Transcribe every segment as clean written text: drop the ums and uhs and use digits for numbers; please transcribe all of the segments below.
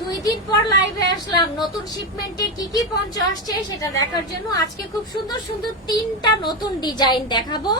দুই দিন পর লাইভে আসলাম নতুন শিপমেন্টে কি কি পঞ্চ আসছে সেটা দেখার জন্য। আজকে খুব সুন্দর সুন্দর তিনটা নতুন ডিজাইন দেখাবো।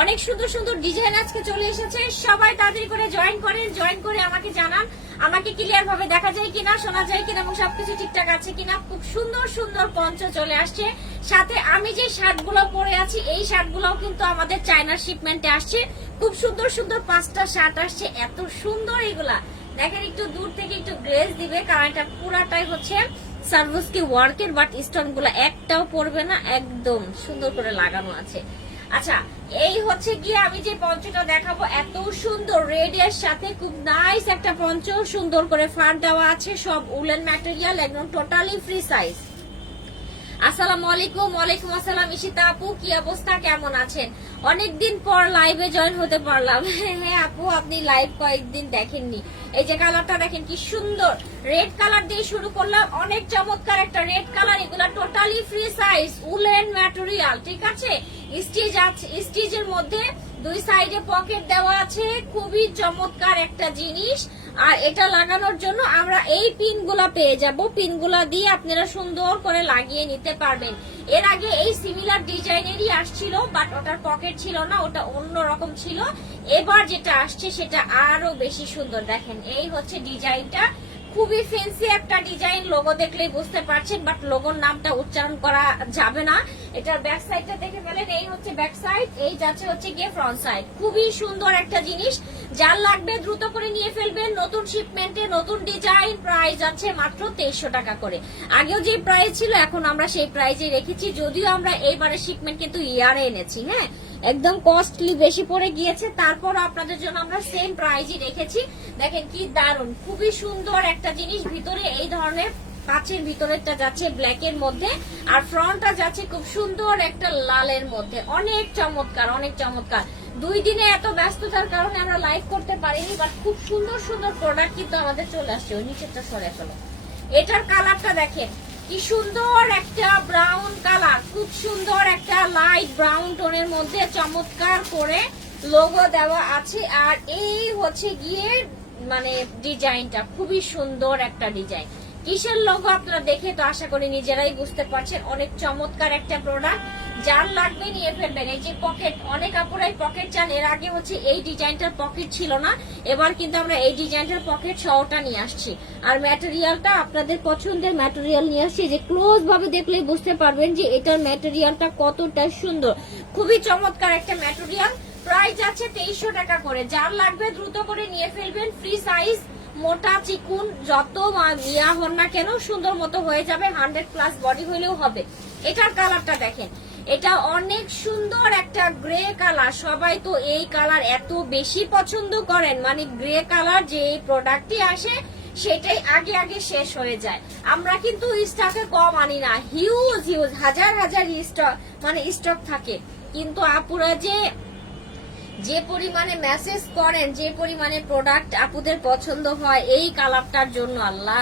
অনেক সুন্দর সুন্দর ডিজাইন আজকে চলে এসেছে। সবাই তাড়াতাড়ি করে জয়েন করেন, জয়েন করে আমাকে জানান আমাকে ক্লিয়ার ভাবে দেখা যায় কিনা, শোনা যায় কিনা এবং সবকিছু ঠিকঠাক আছে কিনা। খুব সুন্দর সুন্দর পঞ্চ চলে আসছে। সাথে আমি যে শার্টগুলো পরে আছি এই শার্টগুলোও কিন্তু আমাদের চায়নার শিপমেন্টে আসছে। খুব সুন্দর সুন্দর 5টা শার্ট আসছে, এত সুন্দর এগুলা। দেখেন একটু দূর থেকে একটু গ্লেজ দিবে, কারণ এটা পুরাটাই হচ্ছে সার্ভিসকি ওয়ার্কের, বাট স্টোন গুলা একটাও পড়বে না, একদম সুন্দর করে লাগানো আছে। আচ্ছা, এই হচ্ছে গিয়ে আমি যে পঞ্চটা দেখাবো, এত সুন্দর রেড এর সাথে খুব নাইস একটা পঞ্চ, সুন্দর করে ফার দেওয়া আছে, সব উলেন ম্যাটেরিয়াল, একদম টোটালি ফ্রি সাইজ। আসসালামু আলাইকুম। ওয়ালাইকুম আসসালাম ইশিতা আপু, কি অবস্থা, কেমন আছেন? অনেকদিন পর লাইভে জয়েন হতে পারলাম। হ্যাঁ আপু, আপনি লাইভ কয়েকদিন দেখেননি। এই যে কালারটা দেখেন কি সুন্দর, রেড কালার দিয়ে শুরু করলাম, অনেক চমৎকার একটা রেড কালার। এগুলা totally free size, woollen material, ঠিক আছে। স্টিচ আছে, স্টিচের মধ্যে দুই সাইডে পকেট দেওয়া আছে, খুবই চমৎকার একটা জিনিস। আর এটা লাগানোর জন্য আমরা এই পিনগুলা পেয়ে যাব, পিনগুলা দিয়ে আপনারা সুন্দর করে লাগিয়ে নিতে পারবেন। এর আগে এই সিমিলার ডিজাইনেরই আসছিল, বাট ওটার পকেট ছিল না, ওটা অন্য রকম ছিল। এবার যেটা আসছে সেটা আরো বেশি সুন্দর। দেখেন এই হচ্ছে ডিজাইনটা, খুবই ফ্যান্সি একটা ডিজাইন। লোগো দেখলেই বুঝতে পারছেন, বাট লোগোর নামটা উচ্চারণ করা যাবে না। এটার ব্যাক সাইডটা দেখে ফেলেন, এই হচ্ছে ব্যাক সাইড, এই যাচ্ছে হচ্ছে গিয়ে ফ্রন্ট সাইড। খুবই সুন্দর একটা জিনিস, যার লাগবে দ্রুত করে নিয়ে ফেলবেন। নতুন শিপমেন্টে নতুন ডিজাইন, প্রাইস আছে মাত্র 2300 টাকা করে। আগেও যে প্রাইস ছিল এখন আমরা সেই প্রাইসে রেখেছি, যদিও আমরা এইবারের শিপমেন্ট কিন্তু ইয়ারে এনেছি। হ্যাঁ, একদম কস্টলি বেশি পড়ে গিয়েছে, তারপর আপনাদের জন্য আমরা সেম প্রাইসই রেখেছি। দেখেন কি দারুন, খুবই সুন্দর একটা জিনিস। ভিতরে এই ধরনের কাচের ভিতরেরটা যাচ্ছে ব্ল্যাক এর মধ্যে, আর ফ্রন্টটা যাচ্ছে খুব সুন্দর একটা লালের মধ্যে। অনেক চমৎকার, অনেক চমৎকার। দুই দিনে এত ব্যস্ততার কারণে আমরা লাইভ করতে পারিনি, বাট খুব সুন্দর সুন্দর প্রোডাক্ট কিন্তু আমাদের চলে আসছে। ওই নিচেরটা সরে ফেলো। এটার কালারটা দেখেন কি সুন্দর একটা ব্রাউন কালার, খুব সুন্দর একটা লাইট ব্রাউন টোনের মধ্যে চমৎকার করে লোগো দেওয়া আছে। আর এই হচ্ছে গিয়ে মানে ডিজাইনটা খুবই সুন্দর একটা ডিজাইন। কিসের লোগো আপনারা দেখে তো আশা করি নিজেরাই বুঝতে পারছেন। অনেক চমৎকার একটা প্রোডাক্ট, যার লাগবে নিয়ে ফেলবেন। এই যে পকেট, অনেক আপুরাই পকেট চান। এর আগে হচ্ছে এই ডিজাইনটার পকেট ছিল না, এবার কিন্তু আমরা এই ডিজাইনটার পকেট সহটা নিয়ে আসছি। আর ম্যাটেরিয়ালটা আপনাদের পছন্দের ম্যাটেরিয়াল নিয়ে আসছি, যে ক্লোজ ভাবে দেখলেই বুঝতে পারবেন যে এটার ম্যাটেরিয়ালটা কতটা সুন্দর। খুবই চমৎকার একটা ম্যাটেরিয়াল। প্রাইস আছে 2300 টাকা করে। যার লাগবে দ্রুত করে নিয়ে ফেলবেন। ফ্রি সাইজ, মোটা চিকুন যত ইয়া হন না কেন সুন্দর মতো হয়ে যাবে। 100+ বডি হলেও হবে। এটার কালারটা দেখেন, এটা অনেক সুন্দর একটা গ্রে কালার। সবাই তো এই কালার এত বেশি পছন্দ করেন, মানে গ্রে কালার যে এই প্রোডাক্টটি আসে সেটাই আগে আগে শেষ হয়ে যায়। আমরা কিন্তু স্টকে কম আনি না, হিউজ হিউজ হাজার হাজার স্টক মানে স্টক থাকে। কিন্তু আপুরা যে পরিমাণে মেসেজ করেন, যে পরিমাণে প্রোডাক্ট আপুদের পছন্দ হয় এই কালারটার জন্য, আল্লাহ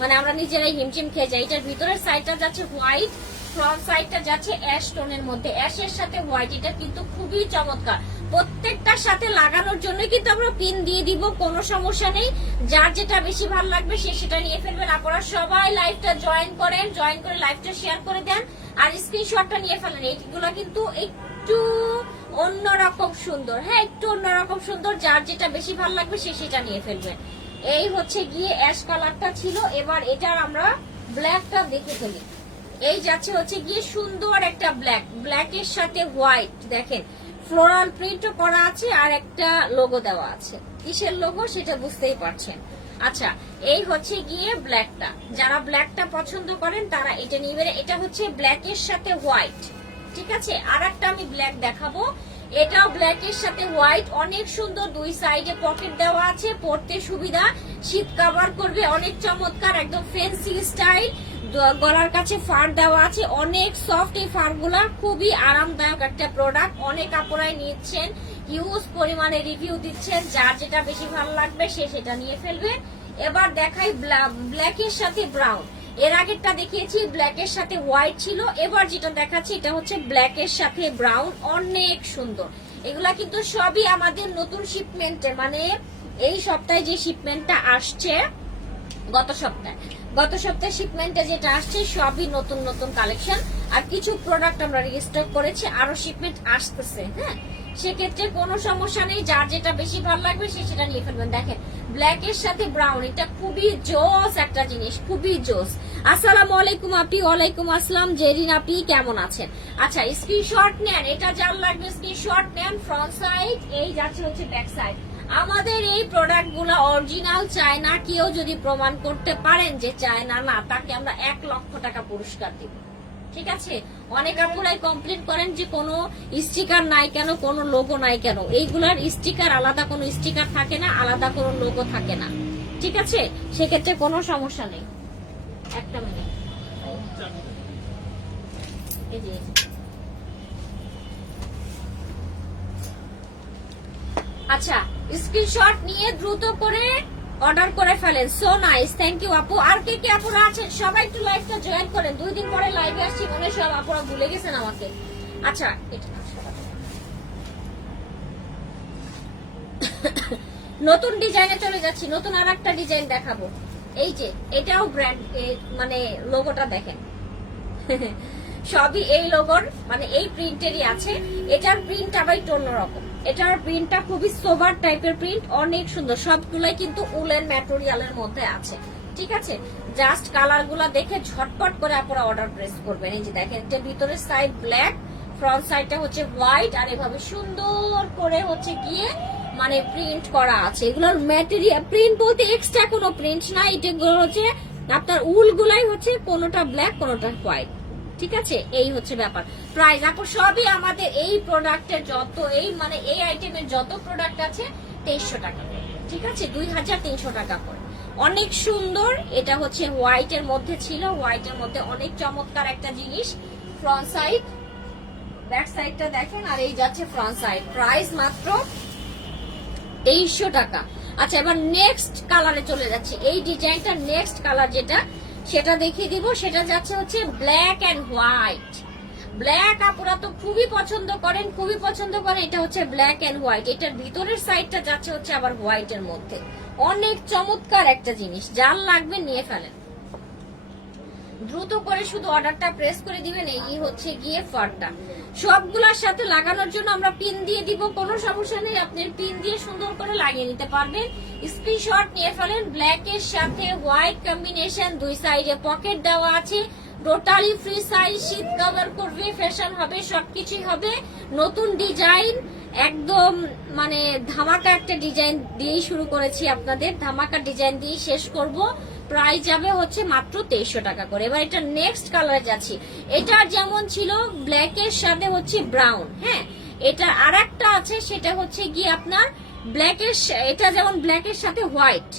মানে আমরা নিজেরাই হিমচিম খেয়ে যাই। এটার ভিতরের সাইডটা যাচ্ছে হোয়াইট, ফ্রন্ট সাইডটা যাচ্ছে অ্যাশ টোনের মধ্যে, অ্যাশের সাথে হোয়াইট। এটা কিন্তু খুবই চমৎকার। প্রত্যেকটার সাথে লাগানোর জন্য কিন্তু আমরা পিন দিয়ে দিব, কোনো সমস্যা নেই। যার যেটা বেশি ভালো লাগবে সে সেটা নিয়ে ফেলবেন। আপনারা সবাই লাইভটা জয়েন করেন, জয়েন করে লাইভটা শেয়ার করে দেন আর স্ক্রিনশটটা নিয়ে ফেলেন। এইগুলো কিন্তু একটু অন্যরকম সুন্দর। হ্যাঁ, একটু অন্যরকম সুন্দর, যার যেটা বেশি ভালো লাগবে সে সেটা নিয়ে ফেলবেন। এই হচ্ছে গিয়ে অ্যাশ কালারটা ছিল, এবার এটার আমরা ব্ল্যাকটা দেখে ফেলি। এই যাচ্ছে হচ্ছে গিয়ে সুন্দর একটা ব্ল্যাক, ব্ল্যাকের সাথে হোয়াইট। দেখেন ফ্লোরাল প্রিন্টও করা আছে, আর একটা লোগো দেওয়া আছে। কিসের লোগো সেটা বুঝতেই পারছেন। আচ্ছা, এই হচ্ছে গিয়ে ব্ল্যাকটা। যারা ব্ল্যাকটা পছন্দ করেন তারা এটা নিবেন। এটা হচ্ছে ব্ল্যাকের সাথে হোয়াইট, ঠিক আছে। আর একটা আমি ব্ল্যাক দেখাবো, এটাও ব্ল্যাকের সাথে হোয়াইট, অনেক সুন্দর। দুই সাইডে পকেট দেওয়া আছে, পরতে সুবিধা, শীত কভার করবে, অনেক চমৎকার, একদম ফ্যান্সি স্টাইল। গলার কাছে ফার দেওয়া আছে, অনেক সফট এই ফার গুলা, খুবই আরামদায়ক একটা প্রোডাক্ট। অনেক কাপড়াই নিচ্ছেন, হিউজ পরিমাণে রিভিউ দিচ্ছেন। যার যেটা বেশি ভালো লাগবে সে সেটা নিয়ে ফেলবে। এবার দেখাই ব্ল্যাকের সাথে ব্রাউন। এর আগেরটা দেখিয়েছি ব্ল্যাকের সাথে হোয়াইট ছিল, এবার যেটা দেখাচ্ছি এটা হচ্ছে ব্ল্যাকের সাথে ব্রাউন। অনেক সুন্দর। এগুলা কিন্তু সবই আমাদের নতুন শিপমেন্টের, মানে এই সপ্তাহে যে শিপমেন্টটা আসছে গত সপ্তাহে শিপমেন্টে যেটা আসছে সবই নতুন নতুন কালেকশন, আর কিছু প্রোডাক্ট আমরা রিস্টক করেছি, আরো শিপমেন্ট আসতেছে। হ্যাঁ, সেক্ষেত্রে কোনো সমস্যা নেই, যার যেটা বেশি ভালো লাগবে সে সেটা নিয়ে ফেলবেন। দেখেন ব্ল্যাক এর সাথে ব্রাউন, এটা খুবই জোস একটা জিনিস, খুবই জোস। আসসালামু আলাইকুম আপি। ওয়ালাইকুম আসসালাম জেরিন আপি, কেমন আছেন? আচ্ছা, স্ক্রিনশট নেন, এটা যার লাগবে স্ক্রিনশট নেন। ফ্রন্ট সাইড এই যাচ্ছে হচ্ছে ব্যাক সাইড। আমাদের এই প্রোডাক্ট গুলো অরিজিনাল চায়না, কেউ যদি প্রমাণ করতে পারেন যে চায়না না, তাকে আমরা 1 লক্ষ টাকা পুরস্কার দিব। ঠিক আছে, অনেক আপুরাই কমপ্লেন করেন যে কোনো স্টিকার নাই কেন, কোনো লোগো নাই কেন। এইগুলার স্টিকার আলাদা কোনো স্টিকার থাকে না, আলাদা কোনো লোগো থাকে না। ঠিক আছে, সেক্ষেত্রে কোনো সমস্যা নেই। একটা মিনিট, এই যে আচ্ছা, স্ক্রিনশট নিয়ে দ্রুত করে অর্ডার করে ফেলেন। সো নাইস, থ্যাংক ইউ আপু। আর কে কে আপুরা আছেন সবাই একটু লাইভটা জয়েন করেন। 2 দিন পরে লাইভে আসছি, মনে সব আপুরা ভুলে গেছেন আমাকে। আচ্ছা, নতুন ডিজাইনে চলে যাচ্ছি, নতুন আর একটা ডিজাইন দেখাবো। এই যে এটাও ব্র্যান্ড, মানে লোগোটা দেখেন সবই এই লোগোর মানে এই প্রিন্টেরই আছে। এটার প্রিন্ট আবার একটু অন্যরকম, এটার প্রিন্টটা খুবই সোবার টাইপের প্রিন্ট, অনেক সুন্দর। সবগুলাই কিন্তু উলের ম্যাটেরিয়ালের মধ্যে আছে। ঠিক আছে, জাস্ট কালার গুলা দেখে ঝটপট করে আপনারা অর্ডার প্রেস করবেন। এই যে দেখেন, এটা ভিতরের সাইড ব্ল্যাক, ফ্রন্ট সাইডটা হচ্ছে হোয়াইট, আর এভাবে সুন্দর করে হচ্ছে গিয়ে মানে প্রিন্ট করা আছে। এগুলোর ম্যাটেরিয়াল প্রিন্ট বলতে এক্সট্রা কোনো প্রিন্ট না, এগুলো হচ্ছে আপনার উল গুলাই হচ্ছে কোনোটা ব্ল্যাক কোনোটা হোয়াইট। ঠিক আছে, এই হচ্ছে ব্যাপার। প্রাইস আপু সবই আমাদের এই প্রোডাক্টের যত এই মানে এই আইটেমের যত প্রোডাক্ট আছে 2300 টাকা। ঠিক আছে, 2300 টাকা করে। অনেক সুন্দর। এটা হচ্ছে হোয়াইট এর মধ্যে ছিল, হোয়াইট এর মধ্যে অনেক চমৎকার একটা জিনিস। ফ্রন্ট সাইড, ব্যাক সাইডটা দেখেন, আর এই যাচ্ছে ফ্রন্ট সাইড। প্রাইস মাত্র 2300 টাকা। আচ্ছা, এবার নেক্সট কালারে চলে যাচ্ছে। এই ডিজাইনটা নেক্সট কালার যেটা সেটা দেখিয়ে দিব, সেটা যাচ্ছে হচ্ছে ব্ল্যাক এন্ড হোয়াইট। ব্ল্যাক আপুরা তো খুবই পছন্দ করেন, খুবই পছন্দ করেন। এটা হচ্ছে ব্ল্যাক এন্ড হোয়াইট, এটার ভিতরের সাইডটা যাচ্ছে হচ্ছে আবার হোয়াইট এর মধ্যে। অনেক চমৎকার একটা জিনিস, যার লাগবে নিয়ে ফেলেন। দ্রুত করে শুধু অর্ডারটা প্রেস করে দিবেন। এই হচ্ছে গিয়ে ফারটা, সবগুলোর সাথে লাগানোর জন্য আমরা পিন দিয়ে দিব, কোনো সমস্যা নেই। আপনি পিন দিয়ে সুন্দর করে লাগিয়ে নিতে পারবেন। স্ক্রিনশট নিয়ে ফেলেন। ব্ল্যাক এর সাথে হোয়াইট কম্বিনেশন, 2 সাইডে পকেট দেওয়া আছে, টোটালি ফ্রি সাইজ। শীত কভার করবে, ফ্যাশন হবে, সবকিছুই হবে। নতুন ডিজাইন, একদম মানে ধামাকা একটা ডিজাইন দিয়েই শুরু করেছি, আপনাদের ধামাকা ডিজাইন দিয়ে শেষ করব। প্রাইস যাবে হচ্ছে মাত্র 2300 টাকা করে। এবার এটা নেক্সট কালারে যাচ্ছি। এটা যেমন ছিল ব্ল্যাক এর সাথে হচ্ছে ব্রাউন, হ্যাঁ, এটা আর একটা আছে, সেটা হচ্ছে গিয়ে আপনার ব্ল্যাক এর, এটা যেমন ব্ল্যাক এর সাথে হোয়াইট,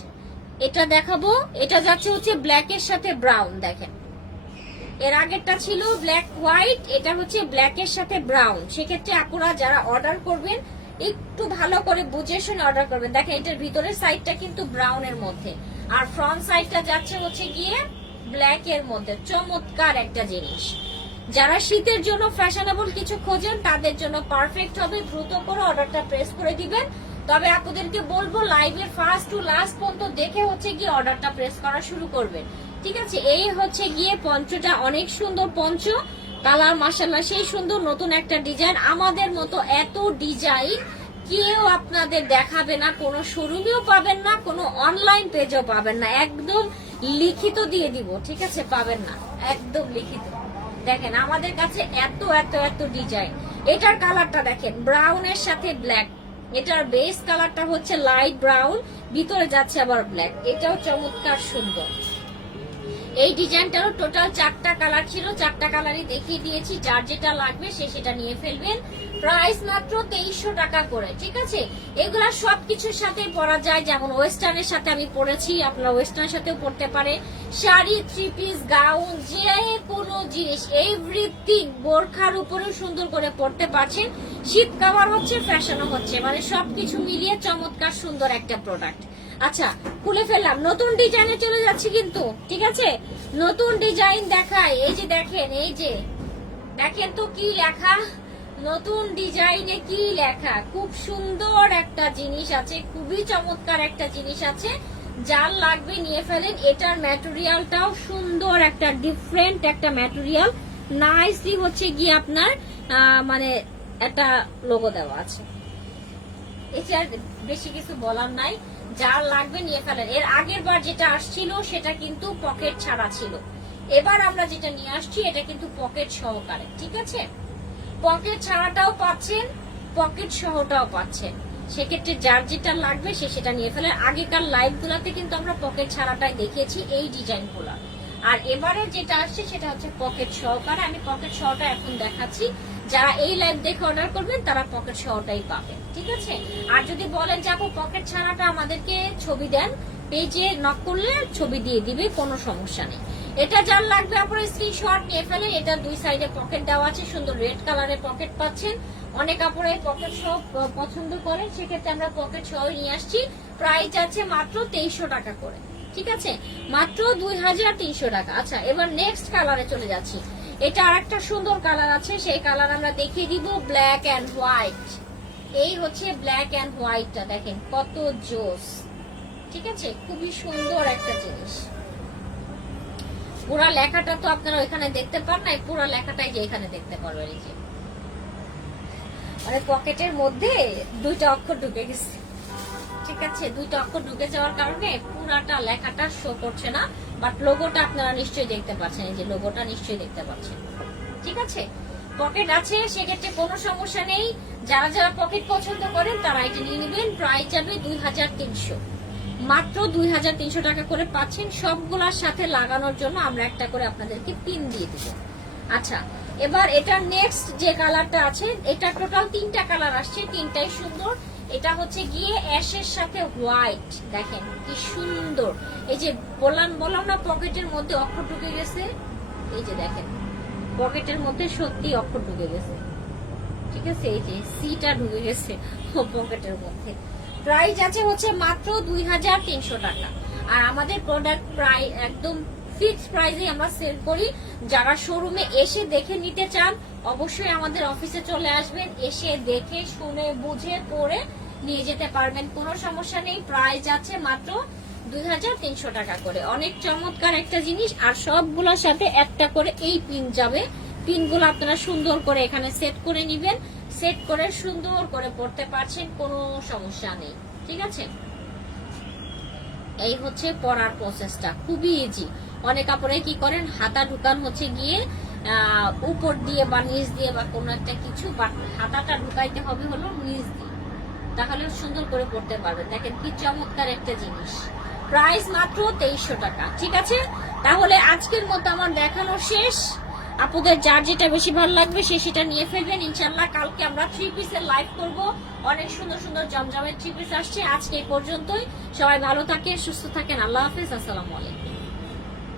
এটা দেখাবো। এটা যাচ্ছে হচ্ছে ব্ল্যাক এর সাথে ব্রাউন। দেখেন, এর আগেরটা ছিল ব্ল্যাক হোয়াইট, এটা হচ্ছে ব্ল্যাক এর সাথে ব্রাউন। সেক্ষেত্রে আপনারা যারা অর্ডার করবেন একটু ভালো করে বুঝে শুনে অর্ডার করবেন। দেখেন, এটার ভিতরের সাইডটা কিন্তু ব্রাউন এর মধ্যে, আর ফ্রন্ট সাইডটা যাচ্ছে হচ্ছে গিয়ে ব্ল্যাক এর মধ্যে। চমৎকার একটা জিনিস। যারা শীতের জন্য ফ্যাশনেবল কিছু খোঁজেন তাদের জন্য পারফেক্ট হবে। দ্রুত করে অর্ডারটা প্রেস করে দিবেন। তবে আপনাদেরকে বলবো লাইভের ফার্স্ট টু লাস্ট পর্যন্ত দেখে হচ্ছে গিয়ে অর্ডারটা প্রেস করা শুরু করবেন। ঠিক আছে, এই হচ্ছে গিয়ে পঞ্চটা, অনেক সুন্দর পঞ্চ, কালার মাশাআল্লাহ সেই সুন্দর। নতুন একটা ডিজাইন, আমাদের মতো এত ডিজাইন কেউ আপনাদের দেখাবে না, কোনো শোরুমেও পাবেন না, কোনো অনলাইন পেজও পাবেন না। একদম লিখিত দিয়ে দিব, ঠিক আছে, পাবেন না, একদম লিখিত। দেখেন আমাদের কাছে এত এত এত ডিজাইন। এটার কালারটা দেখেন, ব্রাউনের সাথে ব্ল্যাক। এটার বেস কালারটা হচ্ছে লাইট ব্রাউন, ভিতরে যাচ্ছে আবার ব্ল্যাক। এটাও চমৎকার সুন্দর। এই ডিজাইনটারও টোটাল 4টা কালার ছিল, 4টা কালারই দেখিয়ে দিয়েছি। যার যেটা লাগবে সে সেটা নিয়ে ফেলবেন। প্রাইস মাত্র 2300 টাকা করে। ঠিক আছে, এগুলা সবকিছুর সাথে পরা যায়, যেমন ওয়েস্টার্নের সাথে আমি পরেছি, আপনারা ওয়েস্টার্নের সাথেও পরতে পারে। শাড়ি, 3 পিস, গাউন, যে কোনো জিনিস, এভরিথিং বোরখার উপরেও সুন্দর করে পরতে পারছেন। শীত কাভার হচ্ছে, ফ্যাশনও হচ্ছে, মানে সবকিছু মিলিয়ে চমৎকার সুন্দর একটা প্রোডাক্ট। আচ্ছা, খুলে ফেললাম, নতুন ডিজাইনে চলে যাচ্ছি কিন্তু। ঠিক আছে, নতুন ডিজাইন দেখাই। এই যে দেখেন, এই যে দেখেন তো কি লেখা, নতুন ডিজাইনে কি লেখা। খুব সুন্দর একটা জিনিস আছে, খুবই চমৎকার একটা জিনিস আছে। যার লাগবে নিয়ে ফেলেন। এটার ম্যাটেরিয়ালটাও সুন্দর, একটা ডিফারেন্ট একটা ম্যাটেরিয়াল, নাইসলি হচ্ছে গিয়ে আপনার মানে একটা লোগো দেওয়া আছে। এটার বেশি কিছু বলার নাই, যার লাগবে নিয়ে ফেলেন। এর আগের বার যেটা আসছিল সেটা কিন্তু পকেট ছাড়া ছিল, এবার আমরা যেটা নিয়ে আসছি এটা কিন্তু পকেট সহকারে, ঠিক আছে? পকেট ছাড়াটাও পাচ্ছেন, পকেট সহটাও পাচ্ছেন। সেক্ষেত্রে যার যেটা লাগবে সে সেটা নিয়ে ফেলেন। আগেকার লাইভ গুলাতে কিন্তু আমরা পকেট ছাড়াটাই দেখিয়েছি এই ডিজাইন গুলা, আর এবারে যেটা আসছে সেটা হচ্ছে পকেট সহকারে। আমি পকেট সহটা এখন দেখাচ্ছি, যারা এই লাইভ দেখে অর্ডার করবেন তারা পকেট সহটাই পাবেন, ঠিক আছে? আর যদি বলেন যে আপু পকেট ছাড়াটা আমাদেরকে ছবি দেন, পেজে নক করলে ছবি দিয়ে দিবে, কোনো সমস্যা নেই। এটা যার লাগবে আপনারা স্ক্রিনশট নিয়ে ফেলেন। এটা দুই সাইডে পকেট দেওয়া আছে, সুন্দর রেড কালারের পকেট পাচ্ছেন। অনেক আপুরা এই পকেট সহ পছন্দ করেন, সেক্ষেত্রে আমরা পকেট সহ নিয়ে আসছি। প্রাইস আছে মাত্র 2300 টাকা করে, ঠিক আছে? মাত্র 2300 টাকা। আচ্ছা, এবার নেক্সট কালারে চলে যাচ্ছি। এটা আরেকটা সুন্দর কালার আছে, সেই কালার আমরা দেখিয়ে দিব, ব্ল্যাক এন্ড হোয়াইট। এই হচ্ছে ব্ল্যাক এন্ড হোয়াইটটা, দেখেন কত জোস, ঠিক আছে? খুবই সুন্দর একটা জিনিস। পুরা লেখাটা তো আপনারা ওইখানে দেখতে পান না, পুরা লেখাটাই যে এখানে দেখতে পারবেন। এই যে মানে পকেটের মধ্যে দুইটা অক্ষর ঢুকে গেছে, ঠিক আছে? দুইটা অক্ষর ঢুকে যাওয়ার কারণে পুরাটা লেখাটা শো করছে না, বাট লোগোটা আপনারা নিশ্চয়ই দেখতে পাচ্ছেন। এই যে লোগোটা নিশ্চয়ই দেখতে পাচ্ছেন, ঠিক আছে? পকেট আছে, সেক্ষেত্রে কোনো সমস্যা নেই। যারা যারা পকেট পছন্দ করেন তারা এটা নিয়ে নেবেন। প্রাইস যাবে 2300, মাত্র 2300 টাকা করে পাচ্ছেন। সবগুলার সাথে লাগানোর জন্য আমরা একটা করে আপনাদেরকে পিন দিয়ে দিব। আচ্ছা, এবার এটা নেক্সট যে কালারটা আছে, এটা টোটাল 3টা কালার আসছে, 3টাই সুন্দর। এটা হচ্ছে গিয়ে অ্যাশের সাথে হোয়াইট, দেখেন কি সুন্দর। এই যে বললাম না পকেটের মধ্যে অক্ষর ঢুকে গেছে, এই যে দেখেন পকেটের মধ্যে সত্যি অক্ষর ঢুকে গেছে, ঠিক আছে? এই যে সিটা ঢুকে গেছে পকেটের মধ্যে। প্রাইস আছে হচ্ছে মাত্র 2300 টাকা। আর আমাদের প্রোডাক্ট প্রায় একদম ফিক্সড প্রাইসে আমরা সেল করি। যারা শোরুমে এসে দেখে নিতে চান অবশ্যই আমাদের অফিসে চলে আসবেন, এসে দেখে শুনে বুঝে পড়ে নিয়ে যেতে পারবেন, কোনো সমস্যা নেই। প্রাইস আছে মাত্র 2300 টাকা করে। অনেক চমৎকার একটা জিনিস, আর সবগুলোর সাথে একটা করে এই পিন যাবে। পিনগুলো আপনারা সুন্দর করে এখানে সেট করে নিবেন, সেট করে সুন্দর করে পড়তে পারছেন, কোনো সমস্যা নেই, ঠিক আছে? এই হচ্ছে পড়ার প্রসেসটা, খুবই ইজি। অনেক কাপড়ে কি করেন, হাতা ঢুকান হচ্ছে গিয়ে উপর দিয়ে বা নিচ দিয়ে বা কোনো একটা কিছু, বা হাতাটা ঢুকাইতে হবে হলো নিচ দিয়ে, তাহলে সুন্দর করে পড়তে পারবেন। দেখেন কি চমৎকার একটা জিনিস। প্রাইস মাত্র 2300 টাকা, ঠিক আছে? তাহলে আজকের মতো আমার দেখানো শেষ। আপুদের যার যেটা বেশি ভালো লাগবে সে সেটা নিয়ে ফেলবেন। ইনশাল্লাহ কালকে আমরা 3 পিসের লাইভ করব, অনেক সুন্দর সুন্দর জমজমের 3 পিস আসছে। আজকে এই পর্যন্তই, সবাই ভালো থাকেন, সুস্থ থাকেন, আল্লাহ হাফেজ, আসসালামু আলাইকুম।